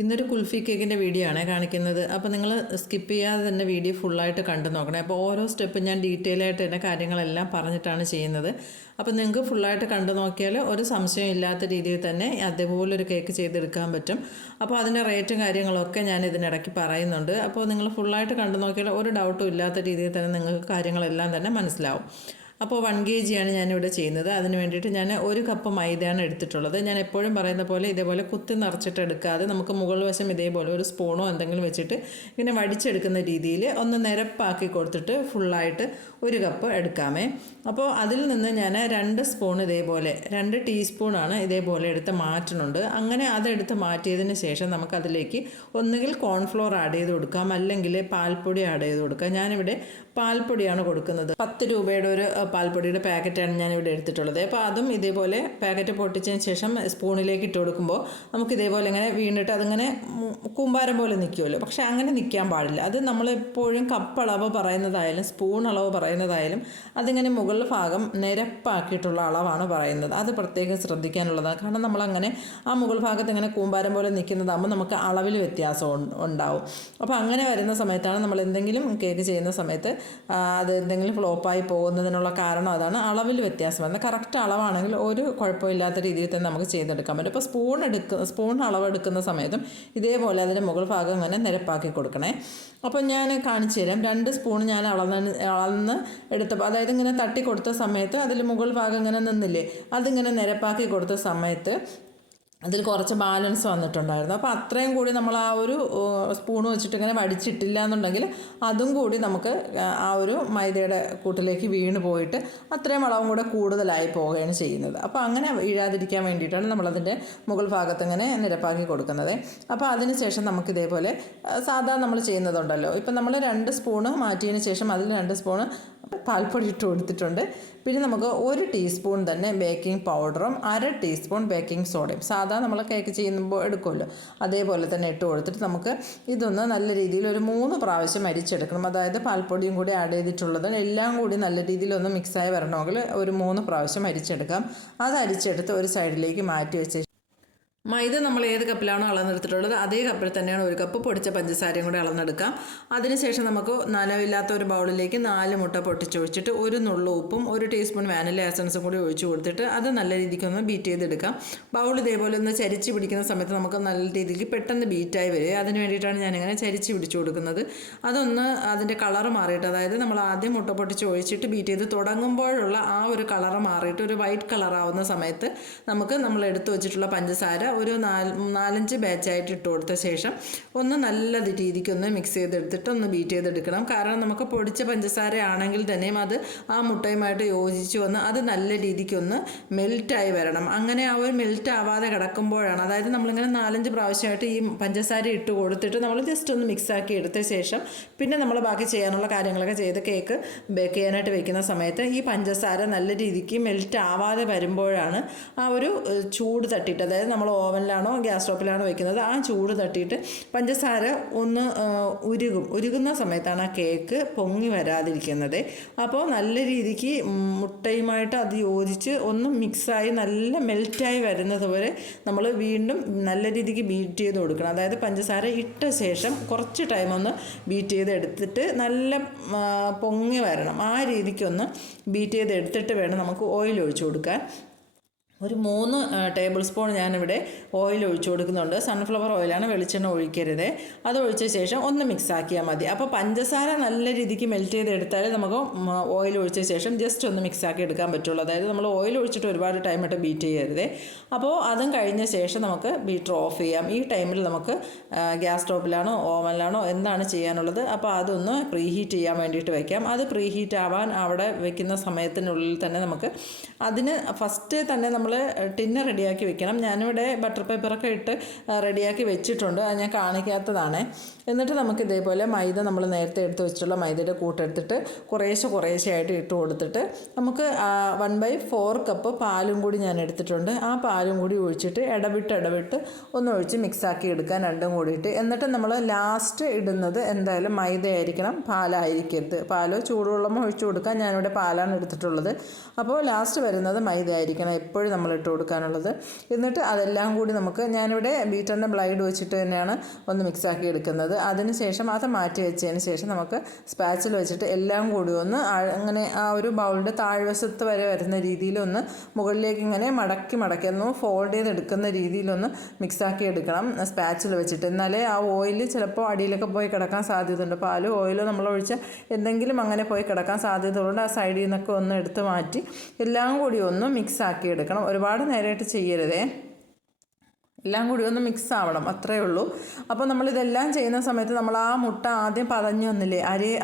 ഇന്നൊരു കുൽഫി കേക്കിൻ്റെ വീഡിയോ ആണ് കാണിക്കുന്നത്. അപ്പോൾ നിങ്ങൾ സ്കിപ്പ് ചെയ്യാതെ തന്നെ വീഡിയോ ഫുള്ളായിട്ട് കണ്ടു നോക്കണേ. അപ്പോൾ ഓരോ സ്റ്റെപ്പും ഞാൻ ഡീറ്റെയിൽ ആയിട്ട് തന്നെ കാര്യങ്ങളെല്ലാം പറഞ്ഞിട്ടാണ് ചെയ്യുന്നത്. അപ്പോൾ നിങ്ങൾക്ക് ഫുള്ളായിട്ട് കണ്ടു നോക്കിയാൽ ഒരു സംശയം ഇല്ലാത്ത രീതിയിൽ തന്നെ അതേപോലൊരു കേക്ക് ചെയ്തെടുക്കാൻ പറ്റും. അപ്പോൾ അതിൻ്റെ റേറ്റും കാര്യങ്ങളൊക്കെ ഞാൻ ഇതിനിടയ്ക്ക് പറയുന്നുണ്ട്. അപ്പോൾ നിങ്ങൾ ഫുള്ളായിട്ട് കണ്ടു നോക്കിയാൽ ഒരു ഡൗട്ടും ഇല്ലാത്ത രീതിയിൽ തന്നെ നിങ്ങൾക്ക് കാര്യങ്ങളെല്ലാം തന്നെ മനസ്സിലാവും. അപ്പോൾ 1 kg ആണ് ഞാനിവിടെ ചെയ്യുന്നത്. അതിന് വേണ്ടിയിട്ട് ഞാൻ 1 കപ്പ് മൈദയാണ് എടുത്തിട്ടുള്ളത്. ഞാൻ എപ്പോഴും പറയുന്ന പോലെ ഇതേപോലെ കുത്തി നിറച്ചിട്ട് എടുക്കാതെ നമുക്ക് മുകൾ വശം ഇതേപോലെ ഒരു സ്പൂണോ എന്തെങ്കിലും വെച്ചിട്ട് ഇങ്ങനെ വടിച്ചെടുക്കുന്ന രീതിയിൽ ഒന്ന് നിരപ്പാക്കി കൊടുത്തിട്ട് ഫുള്ളായിട്ട് 1 കപ്പ് എടുക്കാമേ. അപ്പോൾ അതിൽ നിന്ന് ഞാൻ 2 സ്പൂൺ ഇതേപോലെ 2 ടീസ്പൂണാണ് ഇതേപോലെ എടുത്ത് മാറ്റുന്നുണ്ട്. അങ്ങനെ അതെടുത്ത് മാറ്റിയതിന് ശേഷം നമുക്കതിലേക്ക് ഒന്നുകിൽ കോൺഫ്ലോർ ആഡ് ചെയ്ത് കൊടുക്കാം, അല്ലെങ്കിൽ പാൽപ്പൊടി ആഡ് ചെയ്ത് കൊടുക്കാം. ഞാനിവിടെ പാൽപ്പൊടിയാണ് കൊടുക്കുന്നത്. 10 രൂപയുടെ ഒരു പാൽപ്പൊടിയുടെ പാക്കറ്റാണ് ഞാനിവിടെ എടുത്തിട്ടുള്ളത്. അപ്പോൾ അതും ഇതേപോലെ പാക്കറ്റ് പൊട്ടിച്ചതിന് ശേഷം സ്പൂണിലേക്ക് ഇട്ട് കൊടുക്കുമ്പോൾ നമുക്ക് ഇതേപോലെ ഇങ്ങനെ വീണിട്ട് അതിങ്ങനെ കൂമ്പാരം പോലെ നിൽക്കുമല്ലോ. പക്ഷേ അങ്ങനെ നിൽക്കാൻ പാടില്ല. അത് നമ്മളെപ്പോഴും കപ്പ് അളവ് പറയുന്നതായാലും സ്പൂൺ അളവ് പറയുന്നതായാലും അതിങ്ങനെ മുകളിൽ ഭാഗം നിരപ്പാക്കിയിട്ടുള്ള അളവാണ് പറയുന്നത്. അത് പ്രത്യേകം ശ്രദ്ധിക്കാനുള്ളതാണ്. കാരണം നമ്മളങ്ങനെ ആ മുകൾ ഭാഗത്ത് ഇങ്ങനെ കൂമ്പാരം പോലെ നിൽക്കുന്നതാകുമ്പോൾ നമുക്ക് അളവിൽ വ്യത്യാസം ഉണ്ടാവും. അപ്പോൾ അങ്ങനെ വരുന്ന സമയത്താണ് നമ്മൾ എന്തെങ്കിലും കേക്ക് ചെയ്യുന്ന സമയത്ത് അത് എന്തെങ്കിലും ഫ്ലോപ്പായി പോകുന്നതിനുള്ള കാരണം അതാണ്, അളവിൽ വ്യത്യാസം വരുന്നത്. കറക്റ്റ് അളവാണെങ്കിൽ ഒരു കുഴപ്പമില്ലാത്ത രീതിയിൽ തന്നെ നമുക്ക് ചെയ്തെടുക്കാൻ പറ്റും. ഇപ്പോൾ സ്പൂൺ അളവെടുക്കുന്ന സമയത്തും ഇതേപോലെ അതിൻ്റെ മുകൾ ഭാഗം ഇങ്ങനെ നിരപ്പാക്കി കൊടുക്കണേ. അപ്പോൾ ഞാൻ കാണിച്ചു തരാം. 2 സ്പൂൺ ഞാൻ അളന്ന് എടുത്തപ്പോൾ, അതായത് ഇങ്ങനെ തട്ടി കൊടുത്ത സമയത്ത് അതിൽ മുകൾ ഭാഗം ഇങ്ങനെ നിന്നില്ലേ, അതിങ്ങനെ നിരപ്പാക്കി കൊടുത്ത സമയത്ത് അതിൽ കുറച്ച് ബാലൻസ് വന്നിട്ടുണ്ടായിരുന്നു. അപ്പോൾ അത്രയും കൂടി നമ്മൾ ആ ഒരു സ്പൂൺ വെച്ചിട്ട് ഇങ്ങനെ വടിച്ചിട്ടില്ല എന്നുണ്ടെങ്കിൽ അതും കൂടി നമുക്ക് ആ ഒരു മൈദയുടെ കൂട്ടിലേക്ക് വീണ് പോയിട്ട് അത്രയും അളവും കൂടെ കൂടുതലായി പോവുകയാണ് ചെയ്യുന്നത്. അപ്പോൾ അങ്ങനെ വീഴാതിരിക്കാൻ വേണ്ടിയിട്ടാണ് നമ്മളതിൻ്റെ മുകൾ ഭാഗത്ത് ഇങ്ങനെ നിരപ്പാക്കി കൊടുക്കുന്നത്. അപ്പോൾ അതിന് ശേഷം നമുക്കിതേപോലെ സാധാരണ നമ്മൾ ചെയ്യുന്നതുണ്ടല്ലോ, ഇപ്പം നമ്മൾ 2 സ്പൂണ് മാറ്റിയതിന് ശേഷം അതിൽ 2 സ്പൂണ് പാൽപ്പൊടി ഇട്ട് കൊടുത്തിട്ടുണ്ട്. പിന്നെ നമുക്ക് 1 ടീസ്പൂൺ തന്നെ ബേക്കിംഗ് പൗഡറും 1/2 ടീസ്പൂൺ ബേക്കിംഗ് സോഡയും സാധാരണ നമ്മൾ കേക്ക് ചെയ്യുമ്പോൾ എടുക്കുമല്ലോ അതേപോലെ തന്നെ ഇട്ട് കൊടുത്തിട്ട് നമുക്ക് ഇതൊന്ന് നല്ല രീതിയിൽ ഒരു 3 പ്രാവശ്യം അരിച്ചെടുക്കണം. അതായത് പാൽപ്പൊടിയും കൂടി ആഡ് ചെയ്തിട്ടുള്ളത് എല്ലാം കൂടി നല്ല രീതിയിൽ ഒന്ന് മിക്സായി വരണമെങ്കിൽ ഒരു 3 പ്രാവശ്യം അരിച്ചെടുക്കാം. അത് അരിച്ചെടുത്ത് ഒരു സൈഡിലേക്ക് മാറ്റി വെച്ച് മൈദ നമ്മൾ ഏത് കപ്പിലാണോ അളന്നെടുത്തിട്ടുള്ളത് അതേ കപ്പിൽ തന്നെയാണ് 1 കപ്പ് പൊടിച്ച പഞ്ചസാരയും കൂടി അളന്നെടുക്കാം. അതിനുശേഷം നമുക്ക് നനവില്ലാത്ത ഒരു ബൗളിലേക്ക് 4 മുട്ട പൊട്ടിച്ചൊഴിച്ചിട്ട് 1 നുള്ളു ഉപ്പും 1 ടീസ്പൂൺ വാനില എസൻസും കൂടി ഒഴിച്ചു കൊടുത്തിട്ട് അത് നല്ല രീതിക്കൊന്ന് ബീറ്റ് ചെയ്തെടുക്കാം. ബൗൾ ഇതേപോലെ ഒന്ന് ചരിച്ച് പിടിക്കുന്ന സമയത്ത് നമുക്ക് നല്ല രീതിക്ക് പെട്ടെന്ന് ബീറ്റായി വരിക. അതിന് വേണ്ടിയിട്ടാണ് ഞാനിങ്ങനെ ചരിച്ച് പിടിച്ചു കൊടുക്കുന്നത്. അതൊന്ന് അതിൻ്റെ കളറ് മാറിയിട്ട്, അതായത് നമ്മൾ ആദ്യം മുട്ട പൊട്ടിച്ച് ഒഴിച്ചിട്ട് ബീറ്റ് ചെയ്ത് തുടങ്ങുമ്പോഴുള്ള ആ ഒരു കളറ് മാറിയിട്ട് ഒരു വൈറ്റ് കളറാവുന്ന സമയത്ത് നമുക്ക് നമ്മൾ എടുത്തു വെച്ചിട്ടുള്ള പഞ്ചസാര ഒരു 4-5 ബാച്ചായിട്ട് ഇട്ട് കൊടുത്ത ശേഷം ഒന്ന് നല്ല രീതിക്കൊന്ന് മിക്സ് ചെയ്തെടുത്തിട്ട് ഒന്ന് ബീറ്റ് ചെയ്തെടുക്കണം. കാരണം നമുക്ക് പൊടിച്ച പഞ്ചസാര ആണെങ്കിൽ തന്നെയും അത് ആ മുട്ടയുമായിട്ട് യോജിച്ച് വന്ന് അത് നല്ല രീതിക്കൊന്ന് മെൽറ്റായി വരണം. അങ്ങനെ ആ ഒരു മെൽറ്റ് ആവാതെ കിടക്കുമ്പോഴാണ്, അതായത് നമ്മളിങ്ങനെ 4-5 പ്രാവശ്യമായിട്ട് ഈ പഞ്ചസാര ഇട്ട് കൊടുത്തിട്ട് നമ്മൾ ജസ്റ്റ് ഒന്ന് മിക്സാക്കി എടുത്ത ശേഷം പിന്നെ നമ്മൾ ബാക്കി ചെയ്യാനുള്ള കാര്യങ്ങളൊക്കെ ചെയ്ത് കേക്ക് ബേക്ക് ചെയ്യാനായിട്ട് വെക്കുന്ന സമയത്ത് ഈ പഞ്ചസാര നല്ല രീതിക്ക് മെൽറ്റ് ആവാതെ വരുമ്പോഴാണ് ആ ഒരു ചൂട് തട്ടിയിട്ട്, അതായത് നമ്മൾ ഓവനിലാണോ ഗ്യാസ് സ്റ്റോപ്പിലാണോ വെക്കുന്നത് ആ ചൂട് തട്ടിയിട്ട് പഞ്ചസാര ഒന്ന് ഉരുകുന്ന സമയത്താണ് ആ കേക്ക് പൊങ്ങി വരാതിരിക്കുന്നത്. അപ്പോൾ നല്ല രീതിക്ക് മുട്ടയുമായിട്ട് അത് യോജിച്ച് ഒന്ന് മിക്സായി നല്ല മെൽറ്റായി വരുന്നത് വരെ നമ്മൾ വീണ്ടും നല്ല രീതിക്ക് ബീറ്റ് ചെയ്ത് കൊടുക്കണം. അതായത് പഞ്ചസാര ഇട്ട ശേഷം കുറച്ച് ടൈം ഒന്ന് ബീറ്റ് ചെയ്ത് എടുത്തിട്ട് നല്ല പൊങ്ങി വരണം. ആ രീതിക്കൊന്ന് ബീറ്റ് ചെയ്ത് എടുത്തിട്ട് വേണം നമുക്ക് ഓയിൽ ഒഴിച്ചു കൊടുക്കാൻ. ഒരു 3 ടേബിൾ സ്പൂൺ ഞാനിവിടെ ഓയിൽ ഒഴിച്ചു കൊടുക്കുന്നുണ്ട്. സൺഫ്ലവർ ഓയിലാണ്, വെളിച്ചെണ്ണ ഒഴിക്കരുത്. അത് ഒഴിച്ച ശേഷം ഒന്ന് മിക്സ് ആക്കിയാൽ മതി. അപ്പോൾ പഞ്ചസാര നല്ല രീതിക്ക് മെൽറ്റ് ചെയ്തെടുത്താൽ നമുക്ക് ഓയിൽ ഒഴിച്ച ശേഷം ജസ്റ്റ് ഒന്ന് മിക്സ് ആക്കി എടുക്കാൻ പറ്റുള്ളൂ. അതായത് നമ്മൾ ഓയിൽ ഒഴിച്ചിട്ട് ഒരുപാട് ടൈമായിട്ട് ബീറ്റ് ചെയ്യരുത്. അപ്പോൾ അതും കഴിഞ്ഞ ശേഷം നമുക്ക് ബീറ്റർ ഓഫ് ചെയ്യാം. ഈ ടൈമിൽ നമുക്ക് ഗ്യാസ് സ്റ്റോപ്പിലാണോ ഓവനിലാണോ എന്താണ് ചെയ്യാനുള്ളത് അപ്പോൾ അതൊന്ന് പ്രീഹീറ്റ് ചെയ്യാൻ വേണ്ടിയിട്ട് വയ്ക്കാം. അത് പ്രീഹീറ്റ് ആവാൻ അവിടെ വെക്കുന്ന സമയത്തിനുള്ളിൽ തന്നെ നമുക്ക് അതിന് ഫസ്റ്റ് തന്നെ നമ്മൾ ടിന്ന് റെഡിയാക്കി വെക്കണം. ഞാനിവിടെ ബട്ടർ പേപ്പറൊക്കെ ഇട്ട് റെഡിയാക്കി വെച്ചിട്ടുണ്ട്, അത് ഞാൻ കാണിക്കാത്തതാണ്. എന്നിട്ട് നമുക്ക് ഇതേപോലെ മൈദ നമ്മൾ നേരത്തെ എടുത്ത് വെച്ചിട്ടുള്ള മൈദയുടെ കൂട്ടെടുത്തിട്ട് കുറേശ്ശെയായിട്ട് ഇട്ട് കൊടുത്തിട്ട് നമുക്ക് 1/4 കപ്പ് പാലും കൂടി ഞാൻ എടുത്തിട്ടുണ്ട്. ആ പാലും കൂടി ഒഴിച്ചിട്ട് ഇടവിട്ട് ഒന്ന് ഒഴിച്ച് മിക്സാക്കി എടുക്കാൻ രണ്ടും കൂടിയിട്ട്. എന്നിട്ട് നമ്മൾ ലാസ്റ്റ് ഇടുന്നത് എന്തായാലും മൈദയായിരിക്കണം, പാലായിരിക്കരുത്. പാലോ ചൂടുവെള്ളമോ ഒഴിച്ചു കൊടുക്കാൻ ഞാനിവിടെ പാലാണ് എടുത്തിട്ടുള്ളത്. അപ്പോൾ ലാസ്റ്റ് വരുന്നത് മൈദ ആയിരിക്കണം എപ്പോഴും നമ്മൾ ഇട്ട് കൊടുക്കാനുള്ളത്. എന്നിട്ട് അതെല്ലാം കൂടി ഞാനിവിടെ ബീറ്ററിൻ്റെ ബ്ലൈഡ് വെച്ചിട്ട് തന്നെയാണ് ഒന്ന് മിക്സാക്കി എടുക്കുന്നത്. അതിനുശേഷം അത് മാറ്റി വെച്ചതിന് ശേഷം നമുക്ക് സ്പാച്ചിൽ വെച്ചിട്ട് എല്ലാം കൂടി ഒന്ന് അങ്ങനെ ആ ഒരു ബൗളിൻ്റെ താഴ്വശത്ത് വരെ വരുന്ന രീതിയിലൊന്ന് മുകളിലേക്ക് ഇങ്ങനെ മടക്കി ഒന്ന് ഫോൾഡ് ചെയ്തെടുക്കുന്ന രീതിയിലൊന്ന് മിക്സാക്കി എടുക്കണം സ്പാച്ചിൽ വെച്ചിട്ട്. എന്നാലേ ആ ഓയിൽ ചിലപ്പോൾ അടിയിലൊക്കെ പോയി കിടക്കാൻ സാധ്യതയുണ്ട്. പാലോ ഓയിലോ നമ്മൾ ഒഴിച്ച എന്തെങ്കിലും അങ്ങനെ പോയി കിടക്കാൻ സാധ്യതയുള്ളതുകൊണ്ട് ആ സൈഡിൽ നിന്നൊക്കെ ഒന്ന് എടുത്ത് മാറ്റി എല്ലാം കൂടി ഒന്ന് മിക്സാക്കി എടുക്കണം. ഒരുപാട് നേരമായിട്ട് ചെയ്യരുതേ, എല്ലാം കൂടി ഒന്ന് മിക്സ് ആവണം, അത്രയേ ഉള്ളൂ. അപ്പോൾ നമ്മളിതെല്ലാം ചെയ്യുന്ന സമയത്ത് നമ്മൾ ആ മുട്ട ആദ്യം പതഞ്ഞു വന്നില്ലേ,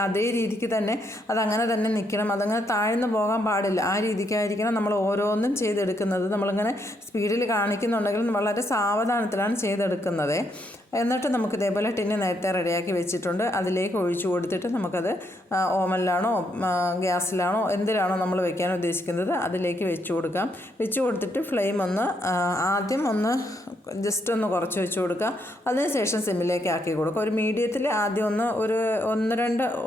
അതേ രീതിക്ക് തന്നെ അതങ്ങനെ തന്നെ നിൽക്കണം. അതങ്ങനെ താഴ്ന്നു പോകാൻ പാടില്ല. ആ രീതിക്കായിരിക്കണം നമ്മൾ ഓരോന്നും ചെയ്തെടുക്കുന്നത്. നമ്മളിങ്ങനെ സ്പീഡിൽ കാണിക്കുന്നുണ്ടെങ്കിലും വളരെ സാവധാനത്തിലാണ് ചെയ്തെടുക്കുന്നത്. എന്നിട്ട് നമുക്ക് ഇതേപോലെ ടിന്ന് നേരത്തെ റെഡിയാക്കി വെച്ചിട്ടുണ്ട്. അതിലേക്ക് ഒഴിച്ചു കൊടുത്തിട്ട് നമുക്കത് ഓവനിലാണോ ഗ്യാസിലാണോ എന്തിലാണോ നമ്മൾ വെക്കാൻ ഉദ്ദേശിക്കുന്നത് അതിലേക്ക് വെച്ച് കൊടുക്കാം. വെച്ച് കൊടുത്തിട്ട് ഫ്ലെയിം ആദ്യം ജസ്റ്റ് ഒന്ന് കുറച്ച് വെച്ച് കൊടുക്കുക. അതിനുശേഷം സിമ്മിലേക്ക് ആക്കി കൊടുക്കുക. ഒരു മീഡിയത്തിൽ ആദ്യം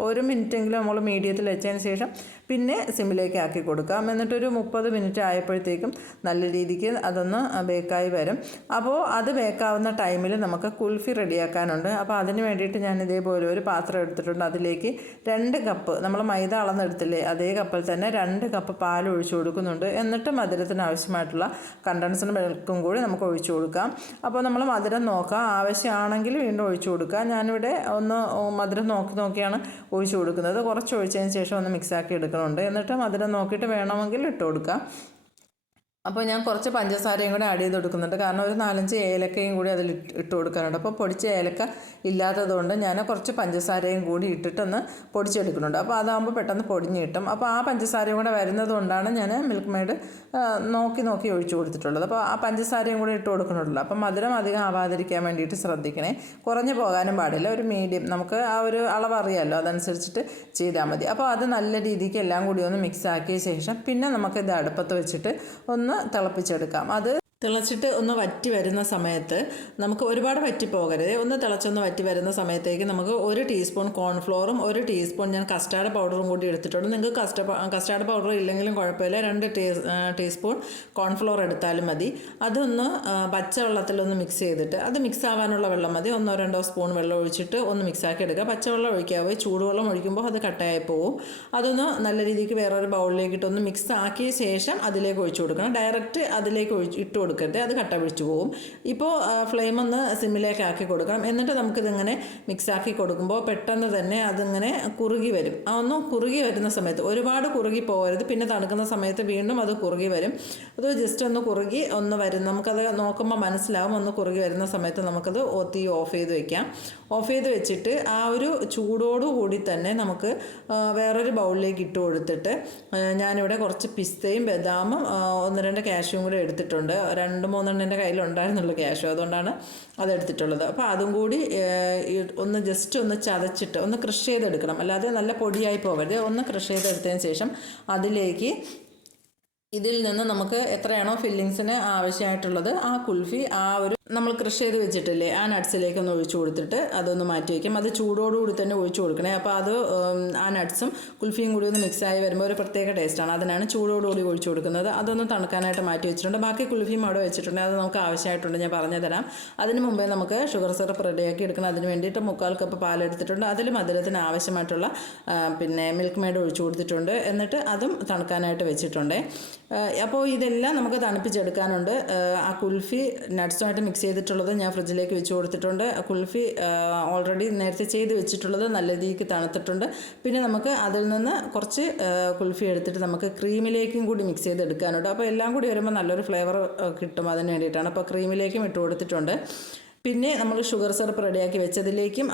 ഒരു മിനിറ്റെങ്കിലും നമ്മൾ മീഡിയത്തിൽ വെച്ചതിന് ശേഷം പിന്നെ സിമ്മിലേക്ക് ആക്കി കൊടുക്കാം. എന്നിട്ടൊരു 30 മിനിറ്റ് ആയപ്പോഴത്തേക്കും നല്ല രീതിക്ക് അതൊന്ന് ബേക്കായി വരും. അപ്പോൾ അത് ബേക്കാവുന്ന ടൈമിൽ നമുക്ക് കുൽഫി റെഡിയാക്കാനുണ്ട്. അപ്പോൾ അതിന് വേണ്ടിയിട്ട് ഞാൻ ഇതേപോലെ ഒരു പാത്രം എടുത്തിട്ടുണ്ട്. അതിലേക്ക് 2 കപ്പ് നമ്മൾ മൈദ അളന്നെടുത്തില്ലേ അതേ കപ്പിൽ തന്നെ 2 കപ്പ് പാൽ ഒഴിച്ചു കൊടുക്കുന്നുണ്ട്. എന്നിട്ട് മധുരത്തിന് ആവശ്യമായിട്ടുള്ള കണ്ടൻസ്ഡ് മിൽക്കും കൂടി നമുക്ക് ഒഴിച്ചു കൊടുക്കാം. അപ്പോൾ നമ്മൾ മധുരം നോക്കാം, ആവശ്യമാണെങ്കിൽ വീണ്ടും ഒഴിച്ചു കൊടുക്കുക. ഞാനിവിടെ ഒന്ന് മധുരം നോക്കിയാണ് ഒഴിച്ചു കൊടുക്കുന്നത്. കുറച്ച് ഒഴിച്ചതിന് ശേഷം ഒന്ന് മിക്സാക്കി എടുക്കുന്നുണ്ട്. എന്നിട്ട് മധുരം നോക്കിയിട്ട് വേണമെങ്കിൽ ഇട്ട് കൊടുക്കാം. അപ്പോൾ ഞാൻ കുറച്ച് പഞ്ചസാരയും കൂടെ ആഡ് ചെയ്ത് കൊടുക്കുന്നുണ്ട്. കാരണം ഒരു 4-5 ഏലക്കയും കൂടി അതിൽ ഇട്ട് കൊടുക്കാനുണ്ട്. അപ്പോൾ പൊടിച്ച ഏലക്ക ഇല്ലാത്തതുകൊണ്ട് ഞാൻ കുറച്ച് പഞ്ചസാരയും കൂടി ഇട്ടിട്ടൊന്ന് പൊടിച്ചെടുക്കുന്നുണ്ട്. അപ്പോൾ അതാകുമ്പോൾ പെട്ടെന്ന് പൊടിഞ്ഞ് കിട്ടും. അപ്പോൾ ആ പഞ്ചസാരയും കൂടെ വരുന്നത് കൊണ്ടാണ് ഞാൻ മിൽക്ക് മെയ്ഡ് നോക്കി ഒഴിച്ചു കൊടുത്തിട്ടുള്ളത്. അപ്പോൾ ആ പഞ്ചസാരയും കൂടി ഇട്ട് കൊടുക്കുന്നുണ്ടല്ലോ. അപ്പം മധുരം അധികം ആവാതിരിക്കാൻ വേണ്ടിയിട്ട് ശ്രദ്ധിക്കണേ. കുറഞ്ഞു പോകാനും പാടില്ല, ഒരു മീഡിയം, നമുക്ക് ആ ഒരു അളവ് അറിയാമല്ലോ, അതനുസരിച്ചിട്ട് ചെയ്താൽ മതി. അപ്പോൾ അത് നല്ല രീതിക്ക് എല്ലാം കൂടി ഒന്ന് മിക്സ് ആക്കിയ ശേഷം പിന്നെ നമുക്കിത് അടുപ്പത്ത് വെച്ചിട്ട് ഒന്ന് തിളപ്പിച്ചെടുക്കാം. അത് തിളച്ചിട്ട് ഒന്ന് വറ്റി വരുന്ന സമയത്ത് നമുക്ക് ഒരുപാട് വറ്റി പോകരുത്. ഒന്ന് തിളച്ചൊന്ന് വറ്റി വരുന്ന സമയത്തേക്ക് നമുക്ക് 1 ടീസ്പൂൺ കോൺഫ്ലോറും 1 ടീസ്പൂൺ ഞാൻ കസ്റ്റാർഡ് പൗഡറും കൂടി എടുത്തിട്ടുണ്ട്. നിങ്ങൾക്ക് കസ്റ്റാർഡ് പൗഡർ ഇല്ലെങ്കിലും കുഴപ്പമില്ല, 2 ടീസ്പൂൺ കോൺഫ്ലോർ എടുത്താലും മതി. അതൊന്ന് പച്ചവെള്ളത്തിലൊന്ന് മിക്സ് ചെയ്തിട്ട്, അത് മിക്സ് ആവാനുള്ള വെള്ളം മതി, 1-2 സ്പൂൺ വെള്ളം ഒഴിച്ചിട്ട് ഒന്ന് മിക്സാക്കി എടുക്കുക. പച്ചവെള്ളം ഒഴിക്കാവേ, ചൂടുവെള്ളം ഒഴിക്കുമ്പോൾ അത് കട്ടയായി പോവും. അതൊന്ന് നല്ല രീതിക്ക് വേറൊരു ബൗളിലേക്ക് ഇട്ടൊന്ന് മിക്സ് ആക്കിയ ശേഷം അതിലേക്ക് ഒഴിച്ചു കൊടുക്കണം. ഡയറക്റ്റ് അതിലേക്ക് ഇട്ട് കൊടുക്കരുത്, അത് കട്ട പിടിച്ചു പോവും. ഇപ്പോൾ ഫ്ലെയിം ഒന്ന് സിമ്മിലേക്ക് ആക്കി കൊടുക്കണം. എന്നിട്ട് നമുക്കിതിങ്ങനെ മിക്സാക്കി കൊടുക്കുമ്പോൾ പെട്ടെന്ന് തന്നെ അതിങ്ങനെ കുറുകി വരും. ഒന്ന് കുറുകി വരുന്ന സമയത്ത് ഒരുപാട് കുറുകി പോകരുത്, പിന്നെ തണുക്കുന്ന സമയത്ത് വീണ്ടും അത് കുറുകി വരും. അത് ജസ്റ്റ് ഒന്ന് കുറുകി വരും, നമുക്കത് നോക്കുമ്പോൾ മനസ്സിലാവും. ഒന്ന് കുറുകി വരുന്ന സമയത്ത് നമുക്കത് തീ ഓഫ് ചെയ്ത് വെക്കാം. ഓഫ് ചെയ്ത് വെച്ചിട്ട് ആ ഒരു ചൂടോടുകൂടി തന്നെ നമുക്ക് വേറൊരു ബൗളിലേക്ക് ഇട്ട് കൊടുത്തിട്ട് ഞാനിവിടെ കുറച്ച് പിസ്തയും ബദാമും 1-2 കാഷ്യൂം കൂടി എടുത്തിട്ടുണ്ട്. 2-3 എൻ്റെ കയ്യിലുണ്ടായിരുന്നുള്ളൂ ക്യാഷ്, അതുകൊണ്ടാണ് അതെടുത്തിട്ടുള്ളത്. അപ്പോൾ അതും കൂടി ഒന്ന് ജസ്റ്റ് ഒന്ന് ചതച്ചിട്ട് ഒന്ന് ക്രഷ് ചെയ്തെടുക്കണം, അല്ലാതെ നല്ല പൊടിയായി പോകരുത്. ഒന്ന് ക്രഷ് ചെയ്തെടുത്തതിന് ശേഷം അതിലേക്ക് ഇതിൽ നിന്ന് നമുക്ക് എത്രയാണോ ഫില്ലിങ്സിന് ആവശ്യമായിട്ടുള്ളത് ആ കുൽഫി നമ്മൾ ക്രഷ് ചെയ്ത് വെച്ചിട്ടില്ലേ ആ നട്ട്സിലേക്കൊന്ന് ഒഴിച്ചു കൊടുത്തിട്ട് അതൊന്ന് മാറ്റി വയ്ക്കും. അത് ചൂടോടുകൂടി തന്നെ ഒഴിച്ചു കൊടുക്കണേ. അപ്പോൾ അത് ആ നട്ട്സും കുൽഫിയും കൂടി ഒന്ന് മിക്സായി വരുമ്പോൾ ഒരു പ്രത്യേക ടേസ്റ്റാണ്. അതിനാണ് ചൂടോടുകൂടി ഒഴിച്ചു കൊടുക്കുന്നത്. അതൊന്ന് തണുക്കാനായിട്ട് മാറ്റി വെച്ചിട്ടുണ്ട്. ബാക്കി കുൽഫിയും അവിടെ വെച്ചിട്ടുണ്ട്, അത് നമുക്ക് ആവശ്യമായിട്ടുണ്ട്, ഞാൻ പറഞ്ഞു തരാം. അതിന് മുമ്പേ നമുക്ക് ഷുഗർ സിറപ്പ് റെഡിയാക്കി എടുക്കണം. അതിന് വേണ്ടിയിട്ട് 3/4 കപ്പ് പാലെടുത്തിട്ടുണ്ട്. അതിൽ മധുരത്തിന് ആവശ്യമായിട്ടുള്ള മിൽക്ക് മെയ്ഡ് ഒഴിച്ചു കൊടുത്തിട്ടുണ്ട്. എന്നിട്ട് അതും തണുക്കാനായിട്ട് വെച്ചിട്ടുണ്ട്. അപ്പോൾ ഇതെല്ലാം നമുക്ക് തണുപ്പിച്ചെടുക്കാനുണ്ട്. ആ കുൽഫി നട്ട്സുമായിട്ട് മിക്സ് ചെയ്തിട്ടുള്ളത് ഞാൻ ഫ്രിഡ്ജിലേക്ക് വെച്ച് കൊടുത്തിട്ടുണ്ട്. കുൽഫി ഓൾറെഡി നേരത്തെ ചെയ്ത് വെച്ചിട്ടുള്ളത് നല്ല രീതിക്ക് തണുത്തിട്ടുണ്ട്. പിന്നെ നമുക്ക് അതിൽ നിന്ന് കുറച്ച് കുൽഫി എടുത്തിട്ട് നമുക്ക് ക്രീമിലേക്കും കൂടി മിക്സ് ചെയ്തെടുക്കാനുണ്ട്. അപ്പോൾ എല്ലാം കൂടി വരുമ്പോൾ നല്ലൊരു ഫ്ലേവർ കിട്ടും, അതിന് വേണ്ടിയിട്ടാണ്. അപ്പോൾ ക്രീമിലേക്കും ഇട്ട് കൊടുത്തിട്ടുണ്ട്. പിന്നെ നമ്മൾ ഷുഗർ സിറപ്പ് റെഡിയാക്കി വെച്ചതിലേക്കും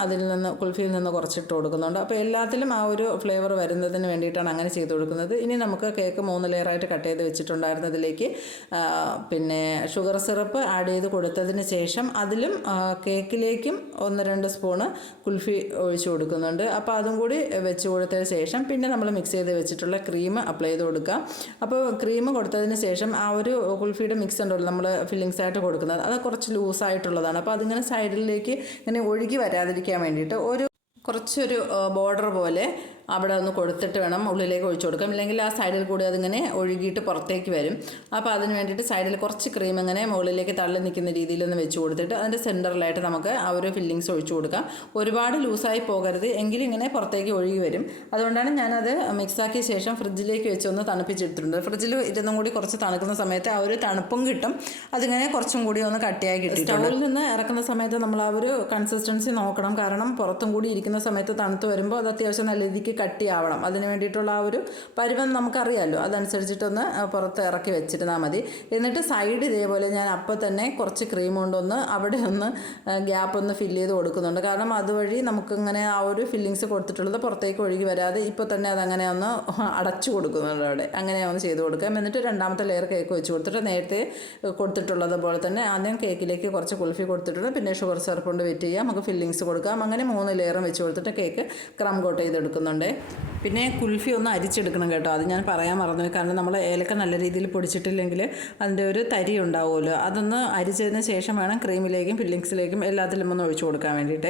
കുൽഫിയിൽ നിന്ന് കുറച്ചിട്ട് കൊടുക്കുന്നുണ്ട്. അപ്പോൾ എല്ലാത്തിലും ആ ഒരു ഫ്ലേവർ വരുന്നതിന് വേണ്ടിയിട്ടാണ് അങ്ങനെ ചെയ്ത് കൊടുക്കുന്നത്. ഇനി നമുക്ക് കേക്ക് 3 ലെയറായിട്ട് കട്ട് ചെയ്ത് വെച്ചിട്ടുണ്ടായിരുന്നതിലേക്ക് പിന്നെ ഷുഗർ സിറപ്പ് ആഡ് ചെയ്ത് കൊടുത്തതിന് ശേഷം അതിലും കേക്കിലേക്കും 1-2 സ്പൂണ് കുൽഫി ഒഴിച്ചു കൊടുക്കുന്നുണ്ട്. അപ്പോൾ അതും കൂടി വെച്ച് കൊടുത്തതിന് ശേഷം പിന്നെ നമ്മൾ മിക്സ് ചെയ്ത് വെച്ചിട്ടുള്ള ക്രീം അപ്ലൈ ചെയ്ത് കൊടുക്കുക. അപ്പോൾ ക്രീം കൊടുത്തതിന് ശേഷം ആ ഒരു കുൽഫിയുടെ മിക്സ് ഉണ്ടല്ലോ നമ്മൾ ഫില്ലിങ്സ് ആയിട്ട് കൊടുക്കുന്നത്, അത് കുറച്ച് ലൂസായിട്ടുള്ളതാണ്. അപ്പോൾ അതിങ്ങനെ സൈഡിലേക്ക് ഇങ്ങനെ ഒഴുകി വരാതിരിക്കാൻ വേണ്ടിയിട്ട് കുറച്ചൊരു ബോർഡർ പോലെ അവിടെ ഒന്ന് കൊടുത്തിട്ട് വേണം ഉള്ളിലേക്ക് ഒഴിച്ചു കൊടുക്കാം. ഇല്ലെങ്കിൽ ആ സൈഡിൽ കൂടി അതിങ്ങനെ ഒഴുകിയിട്ട് പുറത്തേക്ക് വരും. അപ്പോൾ അതിന് വേണ്ടിയിട്ട് സൈഡിൽ കുറച്ച് ക്രീം ഇങ്ങനെ മുകളിലേക്ക് തള്ളി നിൽക്കുന്ന രീതിയിലൊന്ന് വെച്ച് കൊടുത്തിട്ട് അതിൻ്റെ സെൻറ്ററിലായിട്ട് നമുക്ക് ആ ഒരു ഫില്ലിങ്സ് ഒഴിച്ചു കൊടുക്കാം. ഒരുപാട് ലൂസായി പോകരുത്, എങ്കിലും ഇങ്ങനെ പുറത്തേക്ക് ഒഴുകി വരും. അതുകൊണ്ടാണ് ഞാനത് മിക്സാക്കിയ ശേഷം ഫ്രിഡ്ജിലേക്ക് വെച്ചൊന്ന് തണുപ്പിച്ചെടുത്തിട്ടുണ്ട്. ഫ്രിഡ്ജിൽ ഇരുന്നും കൂടി കുറച്ച് തണുക്കുന്ന സമയത്ത് ആ ഒരു തണുപ്പും കിട്ടും, അതിങ്ങനെ കുറച്ചും കൂടി ഒന്ന് കട്ടിയായി കിട്ടിയിട്ടുണ്ട്. സ്റ്റൗവിൽ നിന്ന് ഇറക്കുന്ന സമയത്ത് നമ്മൾ ആ ഒരു കൺസിസ്റ്റൻസി നോക്കണം. കാരണം പുറത്തും കൂടി ഇരിക്കുന്ന സമയത്ത് തണുത്ത് വരുമ്പോൾ അത് അത്യാവശ്യം നല്ല രീതിക്ക് കട്ടിയാവണം. അതിന് വേണ്ടിയിട്ടുള്ള ആ ഒരു പരുവം നമുക്കറിയാമല്ലോ, അതനുസരിച്ചിട്ടൊന്ന് പുറത്ത് ഇറക്കി വെച്ചിരുന്നാൽ മതി. എന്നിട്ട് സൈഡ് ഇതേപോലെ ഞാൻ അപ്പോൾ തന്നെ കുറച്ച് ക്രീം കൊണ്ടൊന്ന് അവിടെ ഒന്ന് ഗ്യാപ്പ് ഒന്ന് ഫില്ല് ചെയ്ത് കൊടുക്കുന്നുണ്ട്. കാരണം അതുവഴി നമുക്കിങ്ങനെ ആ ഒരു ഫില്ലിങ്സ് കൊടുത്തിട്ടുള്ളത് പുറത്തേക്ക് ഒഴുകി വരാതെ ഇപ്പോൾ തന്നെ അതങ്ങനെ ഒന്ന് അടച്ചു കൊടുക്കുന്നുണ്ട് അവിടെ. അങ്ങനെ ഒന്ന് ചെയ്ത് കൊടുക്കാം. എന്നിട്ട് രണ്ടാമത്തെ ലെയർ കേക്ക് വെച്ച് കൊടുത്തിട്ട് നേരത്തെ കൊടുത്തിട്ടുള്ളത് പോലെ തന്നെ ആദ്യം കേക്കിലേക്ക് കുറച്ച് കുൽഫി കൊടുത്തിട്ടുണ്ട്, പിന്നെ ഷുഗർ സിറപ്പ് കൊണ്ട് വെയിറ്റ് ചെയ്യാം, നമുക്ക് ഫില്ലിങ്സ് കൊടുക്കാം. അങ്ങനെ 3 ലെയറും വെച്ച് കൊടുത്തിട്ട് കേക്ക് ക്രം കോട്ട് ചെയ്തെടുക്കുന്നുണ്ട്. പിന്നെ കുൽഫി ഒന്ന് അരിച്ചെടുക്കണം കേട്ടോ, അത് ഞാൻ പറയാൻ മറന്നുപോയി. കാരണം നമ്മൾ ഏലക്ക നല്ല രീതിയിൽ പൊടിച്ചിട്ടില്ലെങ്കിൽ അതിൻ്റെ ഒരു തരി ഉണ്ടാവുമല്ലോ, അതൊന്ന് അരിച്ചതിന് ശേഷം വേണം ക്രീമിലേക്കും ഫില്ലിങ്സിലേക്കും എല്ലാത്തിലും ഒന്ന് ഒഴിച്ചു കൊടുക്കാൻ വേണ്ടിയിട്ട്.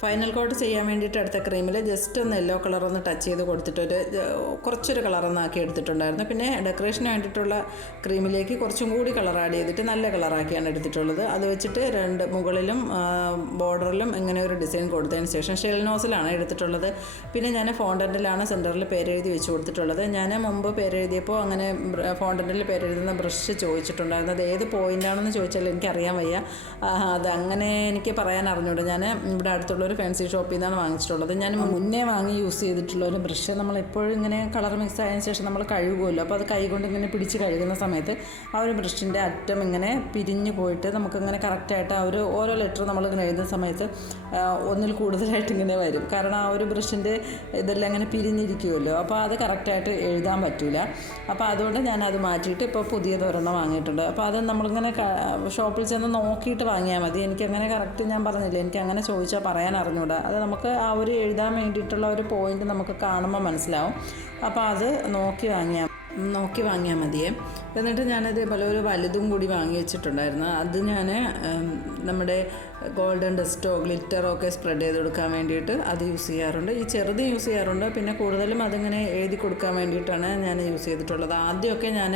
ഫൈനൽ കോട്ട് ചെയ്യാൻ വേണ്ടിയിട്ട് എടുത്ത ക്രീമിൽ ജസ്റ്റ് ഒന്ന് യെല്ലോ കളർ ഒന്ന് ടച്ച് ചെയ്ത് കൊടുത്തിട്ട് കുറച്ചൊരു കളറൊന്ന് ആക്കി എടുത്തിട്ടുണ്ടായിരുന്നു. പിന്നെ ഡെക്കറേഷന് വേണ്ടിയിട്ടുള്ള ക്രീമിലേക്ക് കുറച്ചും കൂടി കളർ ആഡ് ചെയ്തിട്ട് നല്ല കളറാക്കിയാണ് എടുത്തിട്ടുള്ളത്. അത് വെച്ചിട്ട് മുകളിലും ബോർഡറിലും ഇങ്ങനെ ഒരു ഡിസൈൻ കൊടുത്തതിന് ശേഷം ഷെൽ നോസിലാണ് എടുത്തിട്ടുള്ളത്. പിന്നെ ഞാൻ ഫോണ്ടൻറ്റിലാണ് സെൻറ്ററിൽ പേരെഴുതി വെച്ച് കൊടുത്തിട്ടുള്ളത്. ഞാൻ മുമ്പ് പേരെഴുതിയപ്പോൾ അങ്ങനെ ഫോണ്ടൻറ്റിൽ പേരെഴുതുന്ന ബ്രഷ് ചോദിച്ചിട്ടുണ്ടായിരുന്നു. അത് ഏത് പോയിൻ്റാണെന്ന് ചോദിച്ചാൽ എനിക്കറിയാൻ വയ്യ, അത് അങ്ങനെ എനിക്ക് പറയാൻ അറിഞ്ഞൂടെ. ഞാൻ ഇവിടെ അടുത്തുള്ള ഒരു ഫാൻസി ഷോപ്പിൽ നിന്നാണ് വാങ്ങിച്ചിട്ടുള്ളത്. ഞാൻ മുന്നേ വാങ്ങി യൂസ് ചെയ്തിട്ടുള്ള ഒരു ബ്രഷ്. നമ്മളെപ്പോഴും ഇങ്ങനെ കളർ മിക്സ് ആയതിനു ശേഷം നമ്മൾ കഴുകുമല്ലോ, അപ്പോൾ അത് കൈ കൊണ്ട് ഇങ്ങനെ പിടിച്ച് കഴുകുന്ന സമയത്ത് ആ ഒരു ബ്രഷിൻ്റെ അറ്റം ഇങ്ങനെ പിരിഞ്ഞു പോയിട്ട് നമുക്കിങ്ങനെ കറക്റ്റായിട്ട് ആ ഒരു ഓരോ ലെറ്റർ നമ്മളിങ്ങനെ എഴുതുന്ന സമയത്ത് ഒന്നിൽ കൂടുതലായിട്ട് ഇങ്ങനെ വരും. കാരണം ആ ഒരു ബ്രഷിൻ്റെ ഇതെല്ലാം ഇങ്ങനെ പിരിഞ്ഞിരിക്കുമല്ലോ, അപ്പോൾ അത് കറക്റ്റായിട്ട് എഴുതാൻ പറ്റില്ല. അപ്പോൾ അതുകൊണ്ട് ഞാനത് മാറ്റിയിട്ട് ഇപ്പോൾ പുതിയതൊരെണ്ണം വാങ്ങിയിട്ടുണ്ട്. അപ്പോൾ അത് നമ്മളിങ്ങനെ ഷോപ്പിൽ ചെന്ന് നോക്കിയിട്ട് വാങ്ങിയാൽ മതി. എനിക്കങ്ങനെ കറക്റ്റ് ഞാൻ പറഞ്ഞില്ലേ, എനിക്കങ്ങനെ ചോദിച്ചാൽ പറയാൻ അറിഞ്ഞൂടാ. അത് നമുക്ക് ആ ഒരു എഴുതാൻ വേണ്ടിയിട്ടുള്ള ഒരു പോയിന്റ് നമുക്ക് കാണുമ്പോൾ മനസ്സിലാവും. അപ്പോൾ അത് നോക്കി വാങ്ങിയാൽ മതിയേ. എന്നിട്ട് ഞാനതേപോലെ ഒരു വലുതും കൂടി വാങ്ങി വെച്ചിട്ടുണ്ടായിരുന്നു. അത് ഞാൻ നമ്മുടെ ഗോൾഡൻ ഡസ്റ്റോ ഗ്ലിറ്ററോ ഒക്കെ സ്പ്രെഡ് ചെയ്ത് കൊടുക്കാൻ വേണ്ടിയിട്ട് അത് യൂസ് ചെയ്യാറുണ്ട്. ഈ ചെറുത് യൂസ് ചെയ്യാറുണ്ട്. പിന്നെ കൂടുതലും അതിങ്ങനെ എഴുതി കൊടുക്കാൻ വേണ്ടിയിട്ടാണ് ഞാൻ യൂസ് ചെയ്തിട്ടുള്ളത്. ആദ്യമൊക്കെ ഞാൻ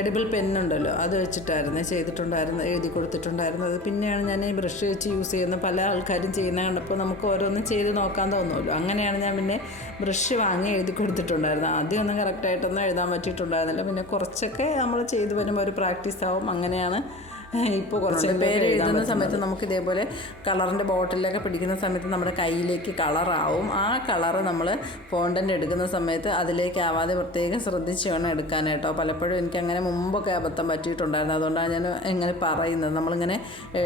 എഡിബിൾ പെന്നുണ്ടല്ലോ, അത് വെച്ചിട്ടായിരുന്നു ചെയ്തിട്ടുണ്ടായിരുന്നു, എഴുതി കൊടുത്തിട്ടുണ്ടായിരുന്നത്. പിന്നെയാണ് ഞാൻ ഈ ബ്രഷ് വെച്ച് യൂസ് ചെയ്യുന്ന പല ആൾക്കാരും ചെയ്യുന്ന കണ്ടപ്പോൾ നമുക്ക് ഓരോന്നും ചെയ്ത് നോക്കാൻ തോന്നുമല്ലോ. അങ്ങനെയാണ് ഞാൻ പിന്നെ ബ്രഷ് വാങ്ങി എഴുതി കൊടുത്തിട്ടുണ്ടായിരുന്നത്. ആദ്യമൊന്നും കറക്റ്റായിട്ടൊന്നും എഴുതാൻ പറ്റിയിട്ടുണ്ടായിരുന്നില്ല. പിന്നെ കുറച്ചൊക്കെ നമ്മൾ ചെയ്ത് വരുമ്പോൾ ഒരു പ്രാക്ടീസ് ആവും. അങ്ങനെയാണ് ഇപ്പോൾ കുറച്ച് പേര് എഴുതുന്ന സമയത്ത് നമുക്ക് ഇതേപോലെ കളറിൻ്റെ ബോട്ടിലൊക്കെ പിടിക്കുന്ന സമയത്ത് നമ്മുടെ കയ്യിലേക്ക് കളറാവും. ആ കളറ് നമ്മൾ ഫോണ്ടൻ്റ് എടുക്കുന്ന സമയത്ത് അതിലേക്ക് ആവാതെ പ്രത്യേകം ശ്രദ്ധിച്ച് വേണം എടുക്കാനായിട്ടോ. പലപ്പോഴും എനിക്കങ്ങനെ മുമ്പൊക്കെ അബദ്ധം പറ്റിയിട്ടുണ്ടായിരുന്നു. അതുകൊണ്ടാണ് ഞാൻ ഇങ്ങനെ പറയുന്നത്. നമ്മളിങ്ങനെ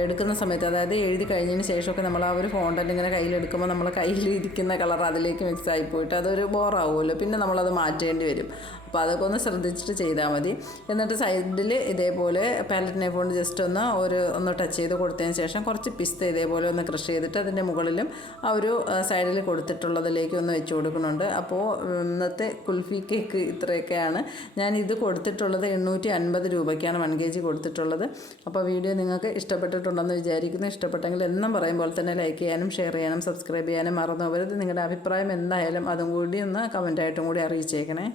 എടുക്കുന്ന സമയത്ത്, അതായത് എഴുതി കഴിഞ്ഞതിന് ശേഷമൊക്കെ നമ്മൾ ആ ഒരു ഫോണ്ടൻ്റ് ഇങ്ങനെ കയ്യിലെടുക്കുമ്പോൾ നമ്മൾ കയ്യിലിരിക്കുന്ന കളർ അതിലേക്ക് മിക്സ് ആയി പോയിട്ട് അതൊരു ബോറാവുമല്ലോ, പിന്നെ നമ്മളത് മാറ്റേണ്ടി വരും. അപ്പോൾ അതൊക്കെ ഒന്ന് ശ്രദ്ധിച്ചിട്ട് ചെയ്താൽ മതി. എന്നിട്ട് സൈഡിൽ ഇതേപോലെ പാലറ്റ് നൈഫ് കൊണ്ട് ജസ്റ്റ് ഒന്ന് ടച്ച് ചെയ്ത് കൊടുത്തതിന് ശേഷം കുറച്ച് പിസ്ത ഇതേപോലെ ഒന്ന് ക്രഷ് ചെയ്തിട്ട് അതിൻ്റെ മുകളിലും ആ ഒരു സൈഡിൽ കൊടുത്തിട്ടുള്ളതിലേക്ക് ഒന്ന് വെച്ച് കൊടുക്കുന്നുണ്ട്. അപ്പോൾ ഇന്നത്തെ കുൽഫി കേക്ക് ഇത്രയൊക്കെയാണ്. ഞാൻ ഇത് കൊടുത്തിട്ടുള്ളത് 850 രൂപയ്ക്കാണ് 1 kg കൊടുത്തിട്ടുള്ളത്. അപ്പോൾ വീഡിയോ നിങ്ങൾക്ക് ഇഷ്ടപ്പെട്ടിട്ടുണ്ടെന്ന് വിചാരിക്കുന്നു. ഇഷ്ടപ്പെട്ടെങ്കിൽ എന്നും പറയുമ്പോൾ തന്നെ ലൈക്ക് ചെയ്യാനും ഷെയർ ചെയ്യാനും സബ്സ്ക്രൈബ് ചെയ്യാനും മറന്നു പോകരുത്. നിങ്ങളുടെ അഭിപ്രായം എന്തായാലും അതും കൂടി ഒന്ന് കമൻറ്റായിട്ടും കൂടി അറിയിച്ചേക്കണേ.